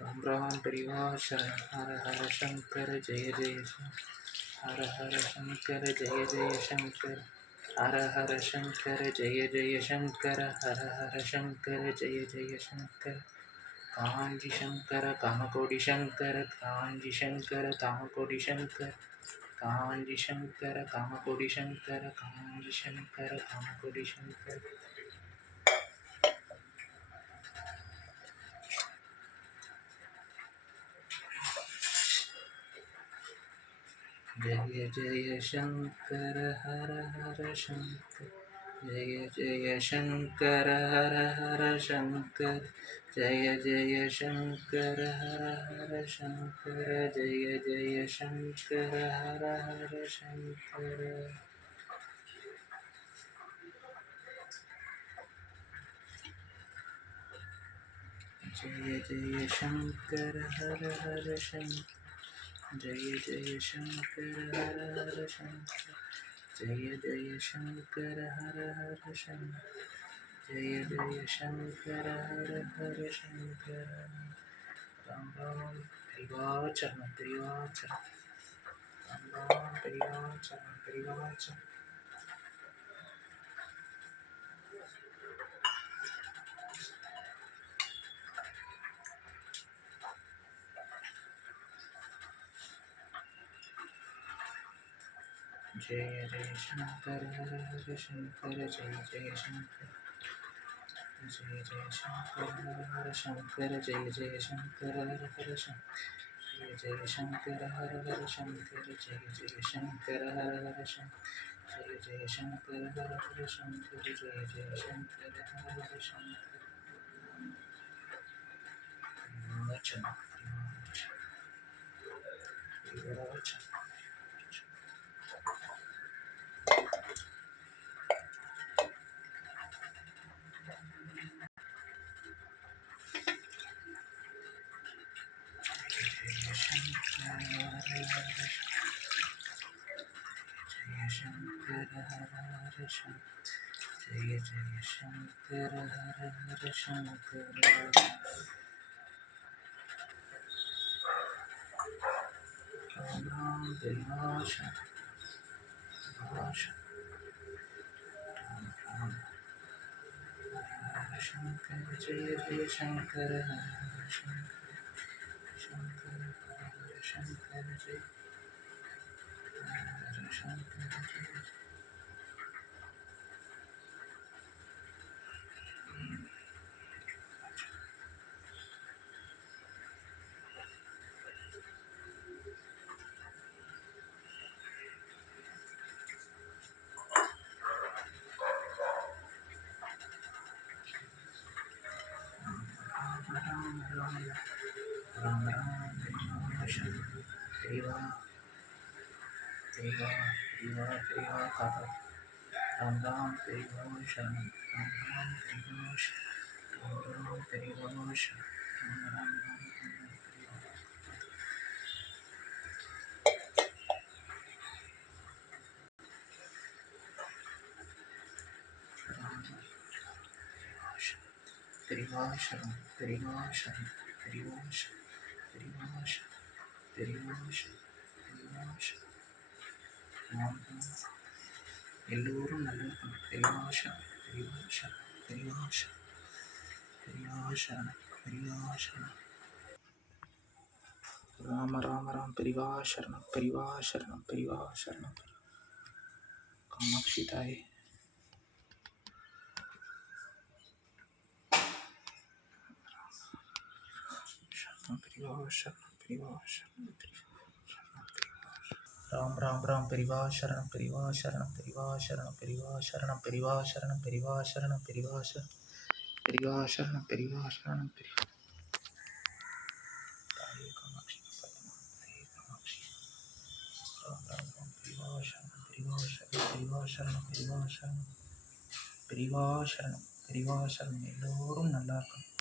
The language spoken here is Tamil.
ராம் ராம் பெரிவா சரணம். ஹர ஹர சங்கர ஜெய ஜெய ஹர ஹர சங்கர ஜெய ஜெய சங்கர. ஹர ஹர சங்கர ஜெய ஜெய சங்கர. ஹர ஹர சங்கர ஜெய ஜெய சங்கர. காஞ்சி சங்கர காமகோடி சங்கர. காஞ்சி சங்கர காமகோடி சங்கர. காஞ்சி சங்கர காமகோடி சங்கர. காஞ்சி சங்கர காமகோடி சங்கர. जय जय शंकर हर हर शंकर. जय जय शंकर हर हर शंकर. जय जय शंकर हर हर शंकर. जय जय शंकर हर हर शंकर. जय जय शंकर हर हर शंकर. जय जय शंकर हर हर शंकर. जय जय शंकर हर हर शंकर. जय जय शंकर हर हर शंकर. राम राम परिवाचरण परिवाचरण. राम राम परिवाचरण परिवाचरण. जय जय शंकर हर हर शंकर. जय जय शंकर. जय जय शंकर हर हर शंकर. जय जय शंकर हर हर शंकर. जय जय शंकर हर हर शंकर. जय जय शंकर हर हर शंकर. जय जय शंकर हर हर शंकर. जय जय शंकर हर हर शंकर. परिवाचन परिवाचन. जय शंकर हर हर शंकर. जय जय शंकर हर हर शंकर. राम राम परिवाचन परिवाचन. राम राम हर शंकर. जय जय शंकर हर हर शंकर. शंकर हर शंकर. जय हर शंकर. जय राम राम राम राम परिवाचन परिवा परिवा परिवा परिवा काका. राम राम परिवाचन. राम राम परिवाचन. राम राम परिवाचन. राम राम राम परिवाचन परिवाचन परिवाचन परिवाचन परिवाचन परिवाचन. राम राम எல்லோரும் நல்ல பெரிவாசனம் பெரிவாசனம் பெரிவாசனம் பெரிவாசனம் பெரிவாசனம். ராம ராம ராம் பெரிவாசரணம் பெரிவாசரணம் பெரிவாசரணம். காமாட்சி தாயே சரணம் பெரிவாசரணம் பெரிவாசரணம். ராம் ராம் ராம் பெரிவாசரணம் பெரிவாசரணம் பெரிவாசரணம் பெரிவாசரணம் பெரிவாசரணம் பெரிவாசரணம் பெரிவாசரணம் பெரிவாசரணம் பெரிவாசரணம் பெரிவா. தாயே காமாட்சி தாயே காமாட்சி. ராம் ராம் ராம் பெரிவாசரணம் பெரிவாசரணம் பெரிவாசரணம் பெரிவாசரணம் பெரிவாசரணம் பெரிவாசரணம். எல்லோரும் நல்லா இருக்கணும்.